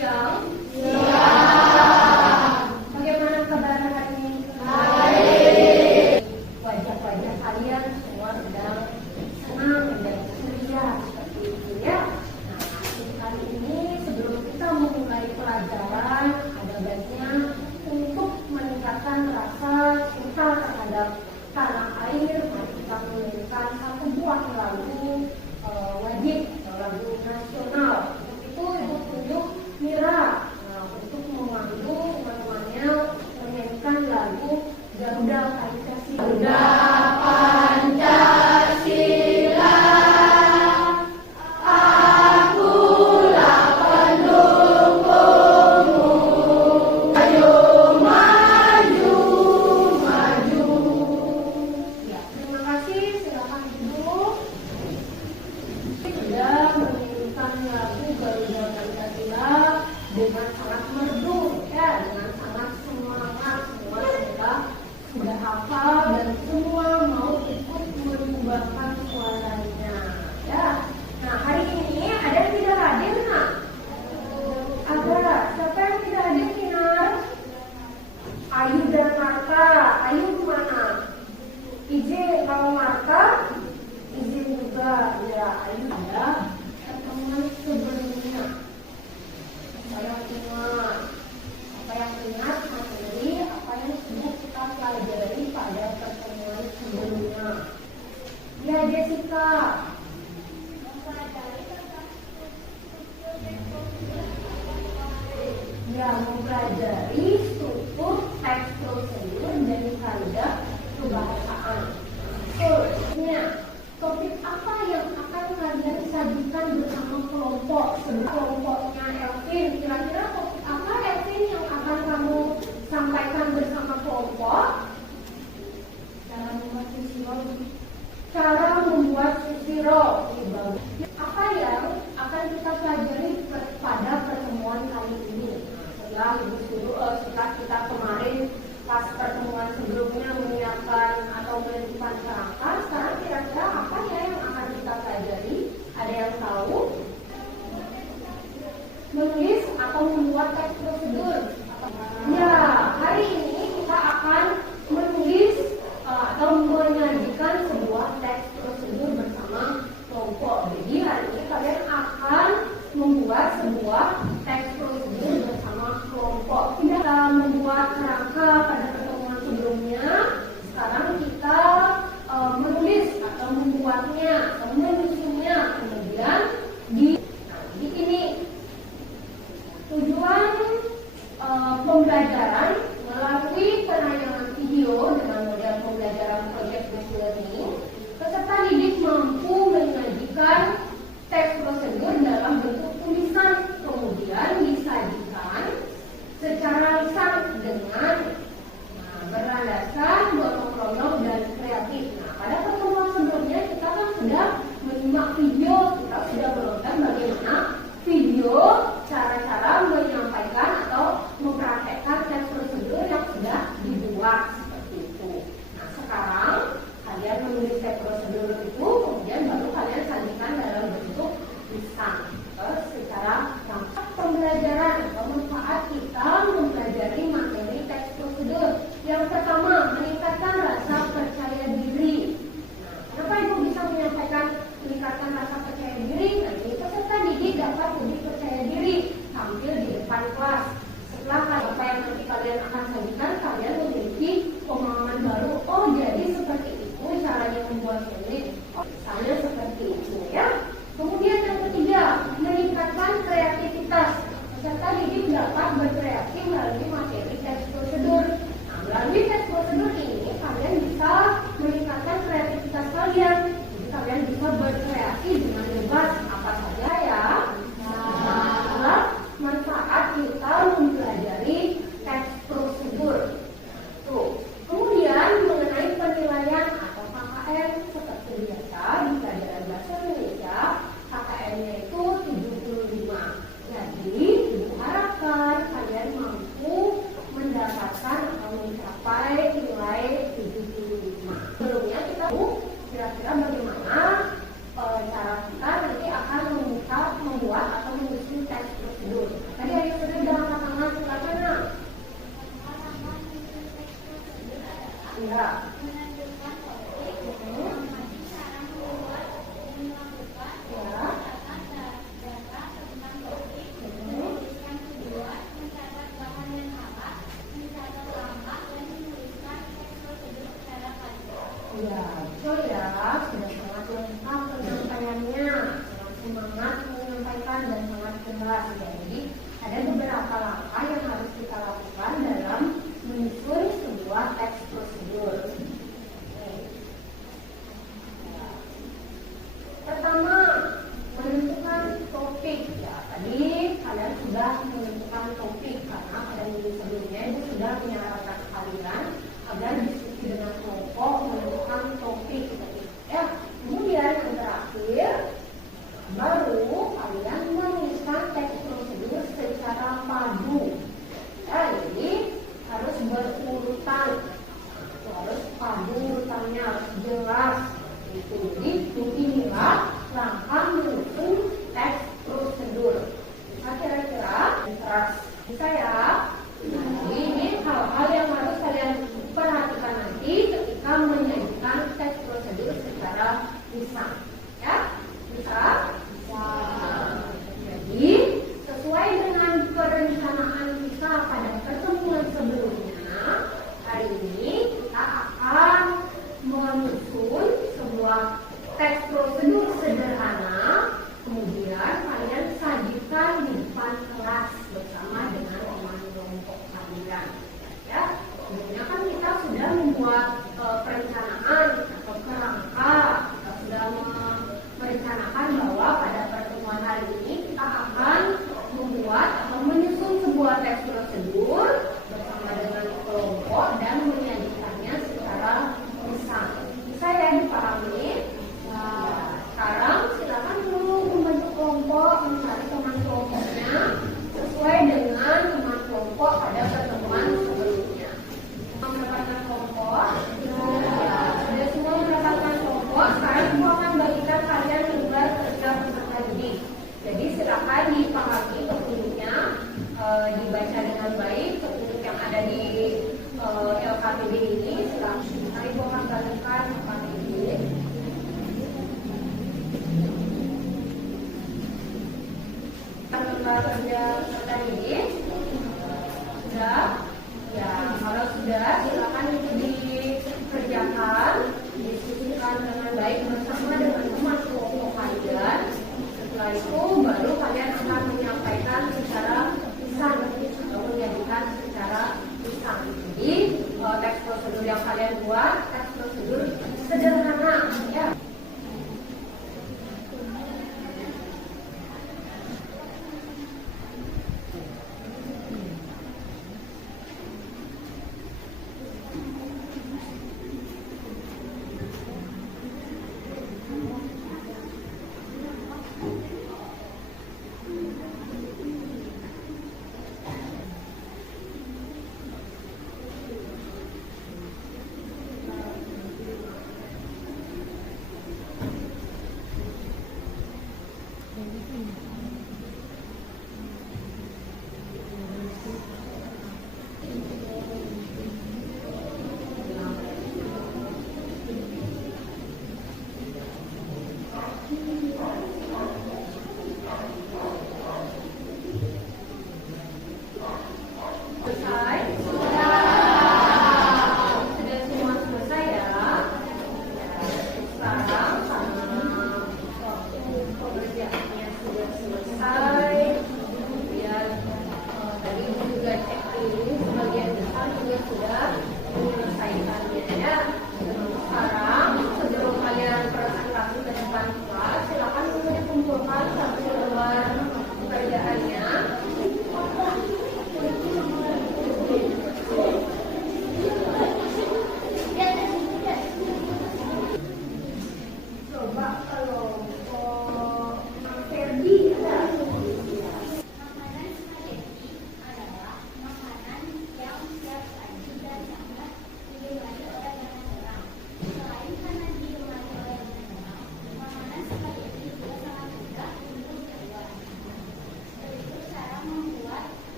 siang. Bagaimana kabar hari ini? Baik. Wajah-wajah kalian semua sedang senang dan ceria seperti itu ya. Nah, kali ini sebelum kita memulai pelajaran, ada baiknya untuk meningkatkan rasa cinta terhadap tanah air. Mari kita menyanyikan satu buah lagu wajib atau lagu nasional. Itu Ibu tunjuk Mira untuk memandu teman-temannya menyanyikan lagu Garuda Pancasila. Pancasila, akulah pendukungmu. Ayo maju, maju. Ya, terima kasih. Silakan duduk. Sudah menyanyikan lagu Garuda Pancasila dengan sangat merdu, ya, dengan sangat semangat. Semua sudah hafal dan semua mau ikut menyumbangkan suaranya, ya. Nah, hari ini ada yang tidak hadir, nak? Ada. Siapa yang tidak hadir, Kinar? Ayu dan Marta. Ayu kemana? Izin kalau Marta? Izin juga. Ya, Ayu ada pertemuan sebelumnya. Apa yang ingat materi, apa yang sudah kita pelajari pada pertemuan sebelumnya. Ya, Jessica. Ya, mempelajari struktur teks prosedur dan kaidah kebahasaan. Selanjutnya, topik apa yang akan kalian sajikan bersama kelompok? Kelompoknya Elvin, kira-kira topik apa Elvin yang akan kamu sampaikan bersama kelompok? Cara membuat susiro. Cara membuat susiro. Apa yang akan kita pelajari pada pertemuan kali ini? Setelah kita kemarin pas pertemuan sebelumnya menyiapkan atau menentukan kerangka, sekarang kira-kira apa ya yang akan kita pelajari? Ada yang tahu? Menulis atau membuat teks prosedur. Ya, hari ini kita akan menulis atau menyajikan sebuah teks prosedur bersama kelompok. Jadi hari ini kalian akan membuat sebuah teks prosedur bersama kelompok. Kita membuat kerangka pada pertemuan sebelumnya. Sekarang kita menulis atau membuatnya atau menyusunnya. Kemudian di ini tujuan pembelajaran melalui penayangan video dengan model pembelajaran project based learning. Peserta didik mampu menyajikan teks prosedur dalam bentuk tulisan, kemudian Ya. Menentukan topik, mengamati cara membuat dan melakukan Ya. catatan data tentang topik, menuliskan tujuan, mencatat bahan yang salah, mencatat langkah, dan menuliskan teks prosedur secara panjang. Ya, betul ya. Sudah sangat lengkap penyampaiannya. Sangat semangat menyampaikan dan sangat jelas. Jadi, ada beberapa langkah yang harus kita lakukan dalam menyusun sebuah teks prosedur. Oke. Ya. Pertama, menentukan topik. Ya, tadi kalian sudah menentukan topik karena pada minggu sebelumnya itu sudah menyarankan kalian agar diskusi dengan kelompok menentukan topik. Ya, kemudian yang terakhir baru kalian menuliskan teks prosedur secara padu. Ya, jadi harus berurutan, harus padu urutannya, harus jelas. Itu. Jadi inilah langkah menyusun teks prosedur. Nah, kira-kira bisa ya. Nah, ini hal-hal yang harus kalian perhatikan nanti ketika menyajikan teks prosedur secara lisan. Ya, bisa? Bisa. Jadi, sesuai dengan perencanaan kita pada pertemuan sebelumnya, hari ini kita akan menyusun sebuah teks prosedur sederhana, kemudian kalian sajikan di depan kelas bersama dengan teman kelompok kalian. Ya, sebelumnya kan kita sudah membuat perencanaan atau kerangka, kita sudah merencanakan bahwa pada pertemuan hari ini kita akan membuat atau menyusun sebuah teks prosedur bersama dengan kelompok dan menyajikannya secara lisan. Bisa ya dipahami? Nah, sekarang silakan dulu membentuk kelompok, mencari teman kelompoknya sesuai dengan teman kelompok pada pertemuan sebelumnya. Mendapatkan kelompok, sudah semua mendapatkan kelompok. Sekarang ibu akan bagikan kalian tugas kerja peserta didik. Jadi silakan dipahami petunjuknya, dibaca dengan baik petunjuk yang ada di LKPD ini. Silakan. Nah, ibu akan bagikan LKPD. Kerja peserta didik sudah. Ya, kalau sudah silakan itu dikerjakan, diskusikan dengan baik bersama dengan teman kelompok kalian. Setelah itu baru kalian akan menyampaikan secara lisan atau menyajikan secara lisan. Jadi teks prosedur yang kalian buat teks prosedur sederhana, ya.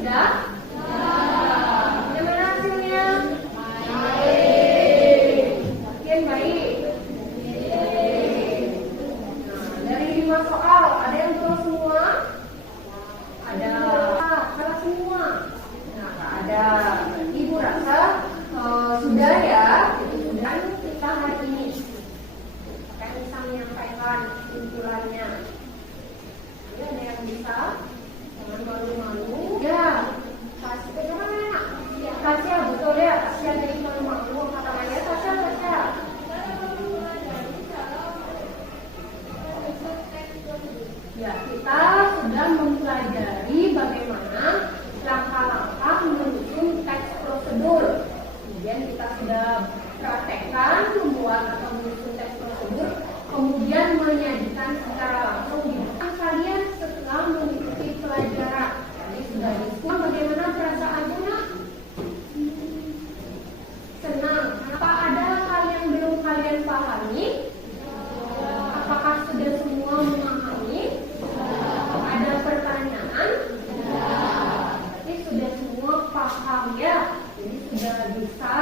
Sudah? Bagaimana hasilnya? Baik. Makin baik. Nah, dari 5 soal, ada yang betul semua? Ada. Salah semua? Nah, ada. Ibu rasa sudah ya. Dan kita hari ini akan bisa menyampaikan kesimpulannya. Ini ada yang bisa? Jangan malu-malu. Ya, Tasya bagaimana? Tasya betul ya. Tasya jadi malu-malu. Kata Maya, Tasya. Ya, kita sudah mempelajari bagaimana langkah-langkah menyusun teks prosedur. Kemudian kita sudah praktekkan membuat atau menyusun teks prosedur, kemudian menyajikan secara langsung di depan kalian setelah mengikuti pelajaran. Tadi sudah diskusi. Bagaimana perasaannya, Nak? Senang. Apa ada hal yang belum kalian pahami? Apakah sudah semua memahami? Ada pertanyaan? Berarti sudah semua paham ya. Jadi sudah bisa